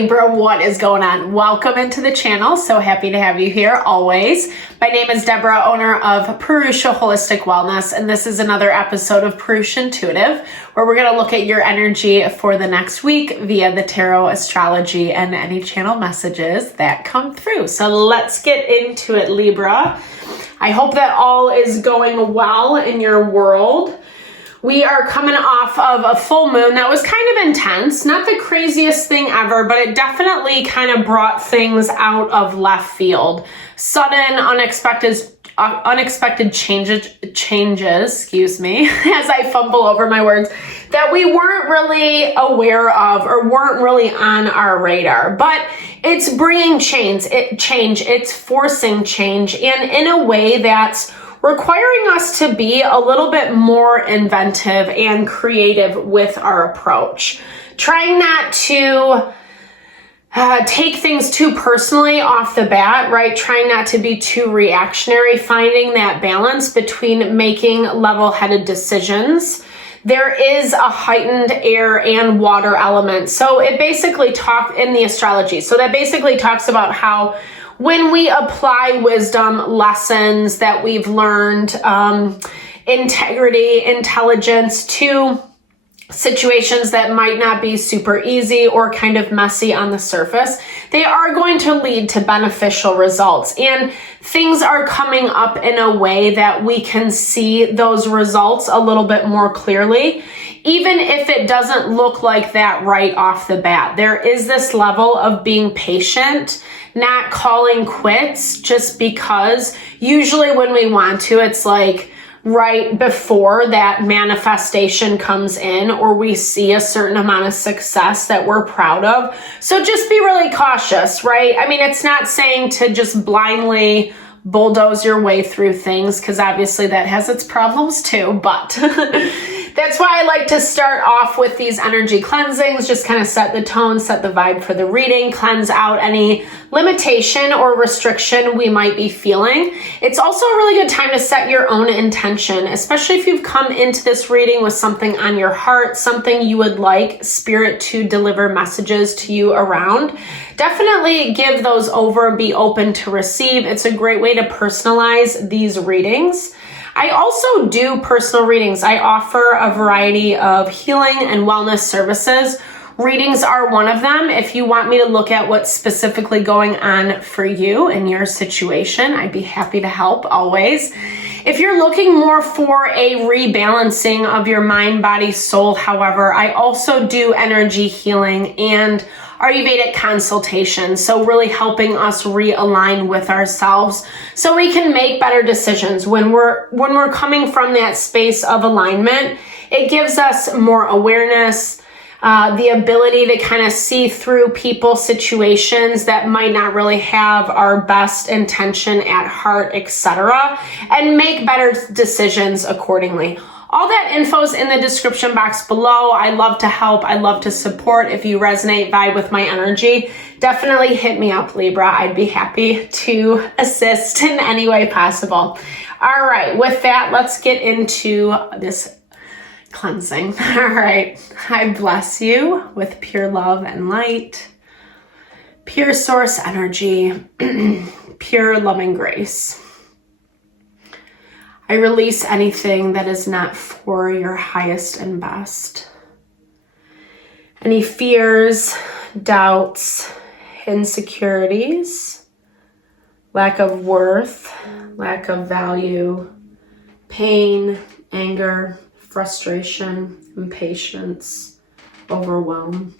Libra, what is going on? Welcome into the channel. So happy to have you here always. My name is Deborah, owner of Purusha Holistic Wellness, and this is another episode of Purusha Intuitive, where we're going to look at your energy for the next week via the tarot, astrology, and any channel messages that come through. So let's get into it, Libra. I hope that all is going well in your world. We are coming off of a full moon that was kind of intense, not the craziest thing ever, but it definitely kind of brought things out of left field. Sudden, unexpected changes, excuse me, as I fumble over my words, that we weren't really aware of or weren't really on our radar. But it's bringing change, it's forcing change, and in a way that's requiring us to be a little bit more inventive and creative with our approach. Trying not to take things too personally off the bat, right? Trying not to be too reactionary, finding that balance between making level-headed decisions. There is a heightened air and water element. So it basically talks in the astrology. So that basically talks about how when we apply wisdom, lessons that we've learned, integrity, intelligence to situations that might not be super easy or kind of messy on the surface, they are going to lead to beneficial results. And things are coming up in a way that we can see those results a little bit more clearly, even if it doesn't look like that right off the bat. There is this level of being patient, not calling quits just because usually when we want to, it's like right before that manifestation comes in or we see a certain amount of success that we're proud of. So just be really cautious, right? I mean, it's not saying to just blindly bulldoze your way through things, because obviously that has its problems too, but that's why I like to start off with these energy cleansings, just kind of set the tone, set the vibe for the reading, cleanse out any limitation or restriction we might be feeling. It's also a really good time to set your own intention, especially if you've come into this reading with something on your heart, something you would like Spirit to deliver messages to you around. Definitely give those over and be open to receive. It's a great way to personalize these readings. I also do personal readings. I offer a variety of healing and wellness services. Readings are one of them. If you want me to look at what's specifically going on for you in your situation, I'd be happy to help always. If you're looking more for a rebalancing of your mind, body, soul, however, I also do energy healing and Ayurvedic consultation. So really helping us realign with ourselves so we can make better decisions. When we're coming from that space of alignment, it gives us more awareness, the ability to kind of see through people, situations that might not really have our best intention at heart, etc., and make better decisions accordingly. All that info's in the description box below. I love to help. I love to support. If you resonate, vibe with my energy, definitely hit me up, Libra. I'd be happy to assist in any way possible. All right, with that, let's get into this cleansing. All right, I bless you with pure love and light, pure source energy, pure loving grace. I release anything that is not for your highest and best. Any fears, doubts, insecurities, lack of worth, lack of value, pain, anger, frustration, impatience, overwhelm.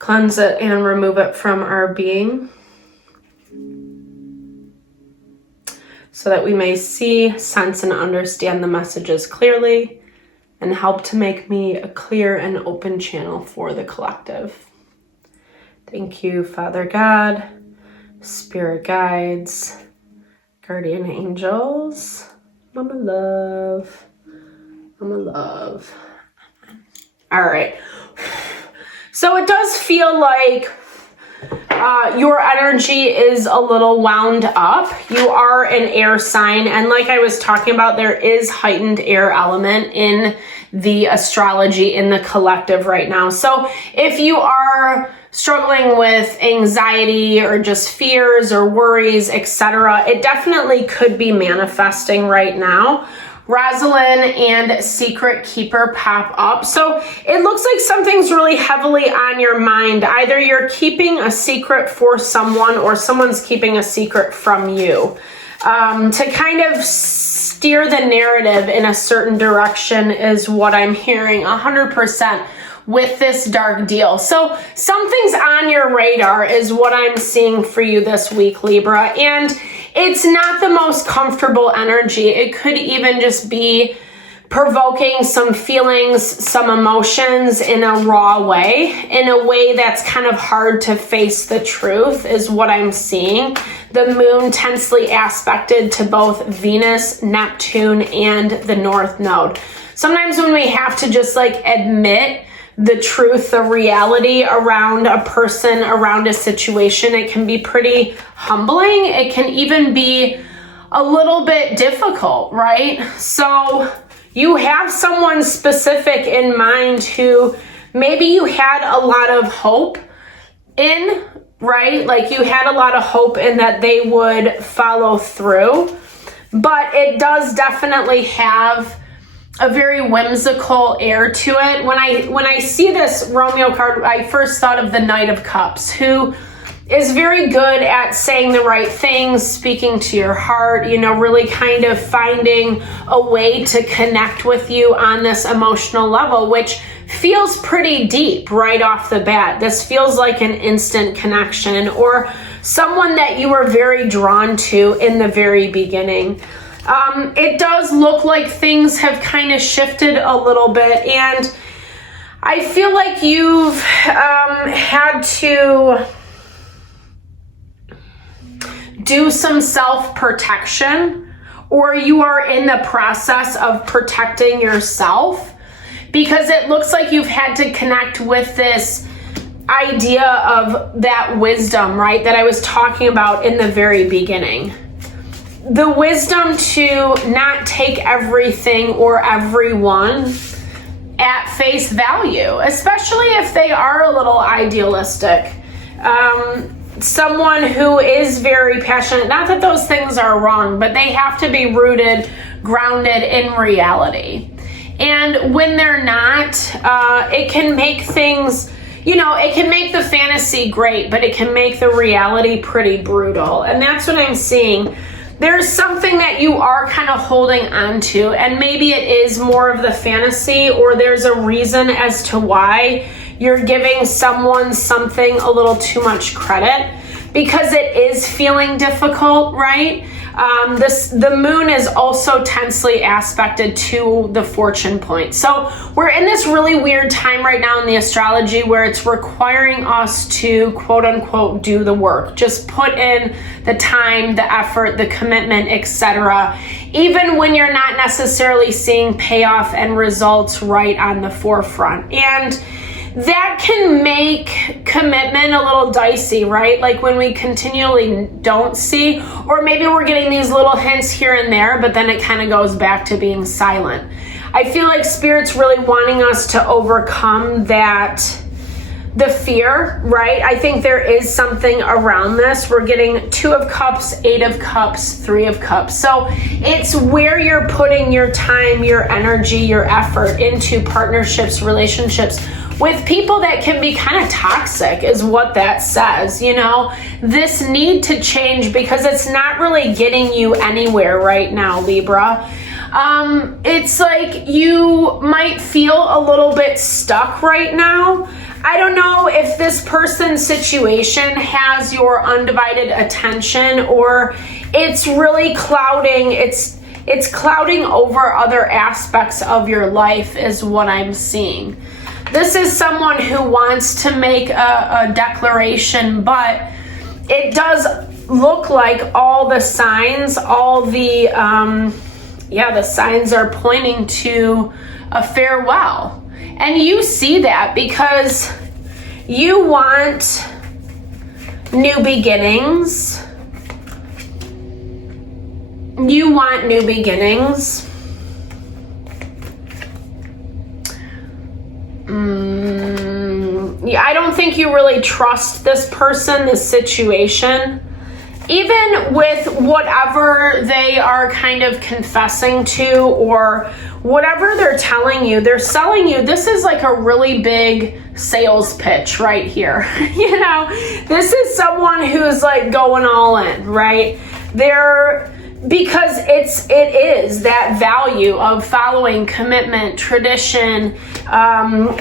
Cleanse it and remove it from our being, so that we may see, sense, and understand the messages clearly and help to make me a clear and open channel for the collective. Thank you, Father God, Spirit guides, guardian angels, Mama Love, Mama Love. All right. So it does feel like your energy is a little wound up. You are an air sign, and like I was talking about, there is heightened air element in the astrology in the collective right now. So if you are struggling with anxiety or just fears or worries, etc., it definitely could be manifesting right now. Rosalind and Secret Keeper pop up. So it looks like something's really heavily on your mind. Either you're keeping a secret for someone or someone's keeping a secret from you. To kind of steer the narrative in a certain direction is what I'm hearing 100% with this dark deal. So something's on your radar is what I'm seeing for you this week, Libra. And it's not the most comfortable energy. It could even just be provoking some feelings, some emotions in a raw way, in a way that's kind of hard to face the truth is what I'm seeing. The moon tensely aspected to both Venus, Neptune, and the North Node. Sometimes when we have to just like admit the truth, the reality around a person, around a situation, it can be pretty humbling. It can even be a little bit difficult, right? So you have someone specific in mind who maybe you had a lot of hope in, right? Like you had a lot of hope in that they would follow through, but it does definitely have a very whimsical air to it. When I see this Romeo card, I first thought of the Knight of Cups, who is very good at saying the right things, speaking to your heart, you know, really kind of finding a way to connect with you on this emotional level, which feels pretty deep right off the bat. This feels like an instant connection or someone that you were very drawn to in the very beginning. It does look like things have kind of shifted a little bit, and I feel like you've had to do some self-protection, or you are in the process of protecting yourself, because it looks like you've had to connect with this idea of that wisdom, right, that I was talking about in the very beginning. The wisdom to not take everything or everyone at face value, especially if they are a little idealistic. Someone who is very passionate, not that those things are wrong, but they have to be rooted, grounded in reality. And when they're not, it can make things, you know, it can make the fantasy great, but it can make the reality pretty brutal. And that's what I'm seeing. There's something that you are kind of holding on to, and maybe it is more of the fantasy, or there's a reason as to why you're giving someone something a little too much credit, because it is feeling difficult, right? The moon is also tensely aspected to the fortune point. So we're in this really weird time right now in the astrology where it's requiring us to quote unquote do the work. Just put in the time, the effort, the commitment, etc. Even when you're not necessarily seeing payoff and results right on the forefront. And that can make commitment a little dicey, right? Like when we continually don't see, or maybe we're getting these little hints here and there, but then it kind of goes back to being silent. I feel like Spirit's really wanting us to overcome that, the fear, right? I think there is something around this. We're getting 2 of Cups, 8 of Cups, 3 of Cups. So it's where you're putting your time, your energy, your effort into partnerships, relationships with people that can be kind of toxic is what that says, you know? This need to change because it's not really getting you anywhere right now, Libra. It's like you might feel a little bit stuck right now. I don't know if this person's situation has your undivided attention, or it's really clouding, it's clouding over other aspects of your life is what I'm seeing. This is someone who wants to make a declaration, but it does look like all the signs, all the, the signs are pointing to a farewell. And you see that because you want new beginnings. You want new beginnings. Yeah, I don't think you really trust this person, this situation. Even with whatever they are kind of confessing to or whatever they're telling you, they're selling you. This is like a really big sales pitch right here. You know, this is someone who's like going all in, right? Because it is that value of following commitment, tradition,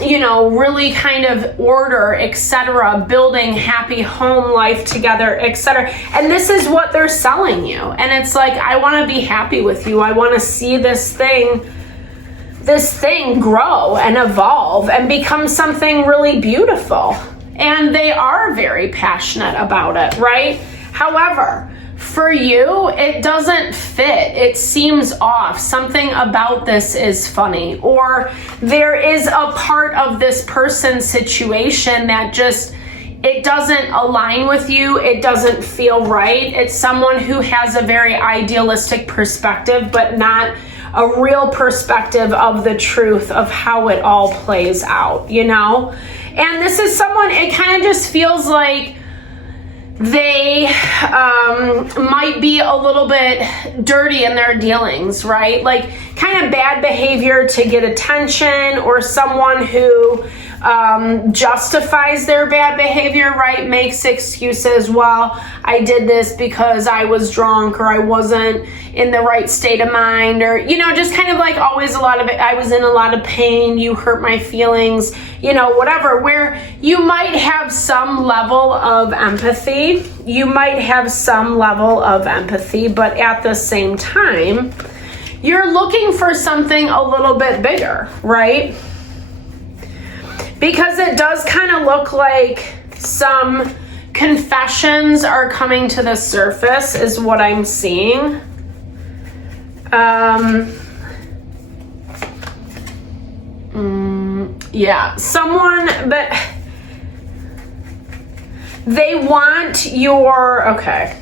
you know, really kind of order, etc., building happy home life together, etc. And this is what they're selling you. And it's like, I want to be happy with you. I want to see this thing grow and evolve and become something really beautiful. And they are very passionate about it, right? However, for you, it doesn't fit. It seems off. Something about this is funny. Or there is a part of this person's situation that just, it doesn't align with you. It doesn't feel right. It's someone who has a very idealistic perspective, but not a real perspective of the truth of how it all plays out, you know? And this is someone, it kind of just feels like they might be a little bit dirty in their dealings, right? Like kind of bad behavior to get attention, or someone who justifies their bad behavior, right? Makes excuses. Well, I did this because I was drunk, or I wasn't in the right state of mind, or, you know, just kind of like always a lot of it. I was in a lot of pain. You hurt my feelings, you know, whatever, where you might have some level of empathy. You might have some level of empathy, but at the same time, you're looking for something a little bit bigger, right? Because it does kind of look like some confessions are coming to the surface is what I'm seeing. Yeah, someone, but they want your, okay.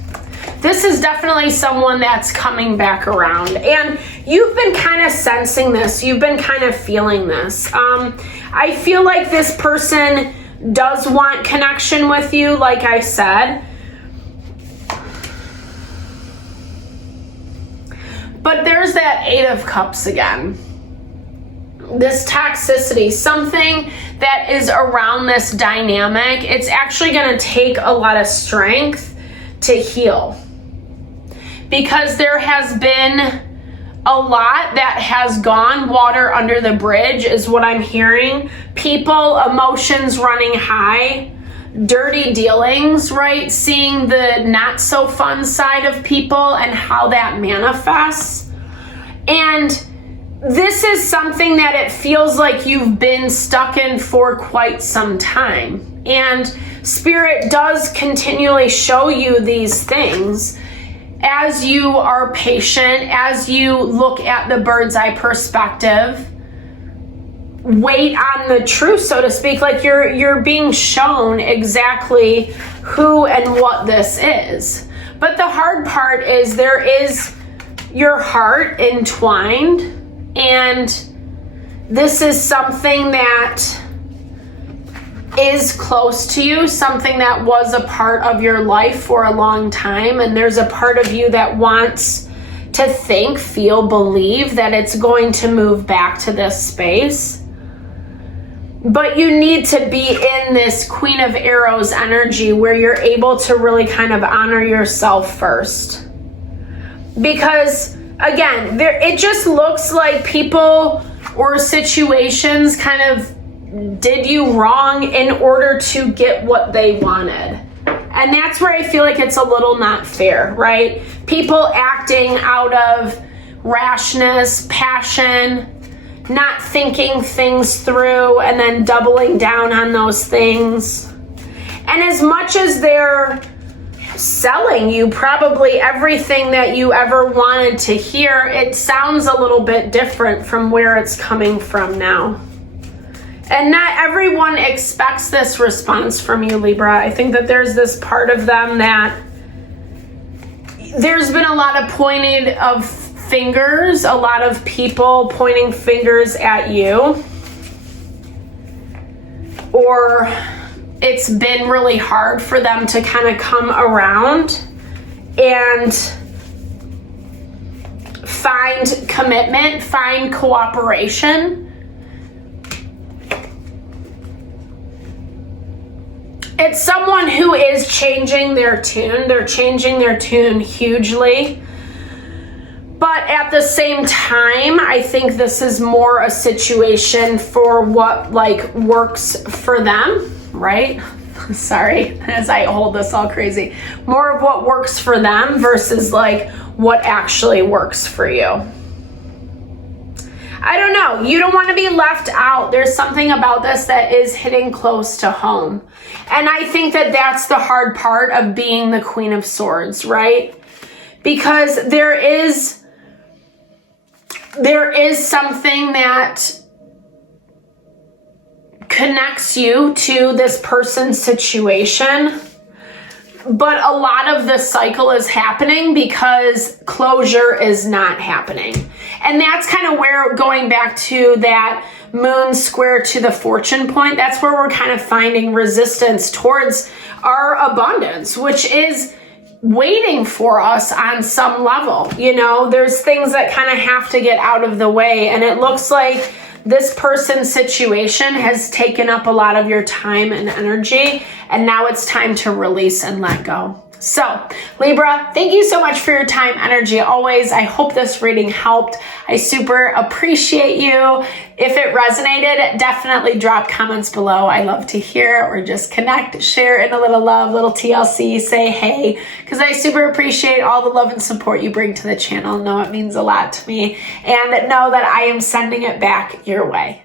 This is definitely someone that's coming back around, and you've been kind of sensing this. You've been kind of feeling this. I feel like this person does want connection with you, like I said. But there's that Eight of Cups again. This toxicity, something that is around this dynamic, it's actually going to take a lot of strength to heal. Because there has been a lot that has gone water under the bridge is what I'm hearing. People, emotions running high, dirty dealings, right? Seeing the not so fun side of people and how that manifests. And this is something that it feels like you've been stuck in for quite some time. And Spirit does continually show you these things as you are patient, as you look at the bird's eye perspective, wait on the truth, so to speak, like you're being shown exactly who and what this is. But the hard part is there is your heart entwined, and this is something that is close to you, something that was a part of your life for a long time, and there's a part of you that wants to think, feel, believe that it's going to move back to this space. But you need to be in this Queen of Arrows energy where you're able to really kind of honor yourself first. Because again, it just looks like people or situations kind of did you wrong in order to get what they wanted. And that's where I feel like it's a little not fair, right? People acting out of rashness, passion, not thinking things through, and then doubling down on those things. And as much as they're selling you probably everything that you ever wanted to hear, it sounds a little bit different from where it's coming from now. And not everyone expects this response from you, Libra. I think that there's this part of them that there's been a lot of pointing of fingers, a lot of people pointing fingers at you. Or it's been really hard for them to kind of come around and find commitment, find cooperation. It's someone who is changing their tune. They're changing their tune hugely. But at the same time, I think this is more a situation for what like works for them, right? Sorry, as I hold this all crazy. More of what works for them versus like what actually works for you. I don't know. You don't want to be left out. There's something about this that is hitting close to home. And I think that that's the hard part of being the Queen of Swords, right? Because there is something that connects you to this person's situation, but a lot of the cycle is happening because closure is not happening. And that's kind of where, going back to that moon square to the fortune point, that's where we're kind of finding resistance towards our abundance, which is waiting for us on some level. You know, there's things that kind of have to get out of the way, and it looks like this person's situation has taken up a lot of your time and energy, and now it's time to release and let go. So, Libra, thank you so much for your time, energy, always. I hope this reading helped. I super appreciate you. If it resonated, definitely drop comments below. I love to hear, or just connect, share in a little love, little TLC, say hey, because I super appreciate all the love and support you bring to the channel. Know it means a lot to me, and know that I am sending it back your way.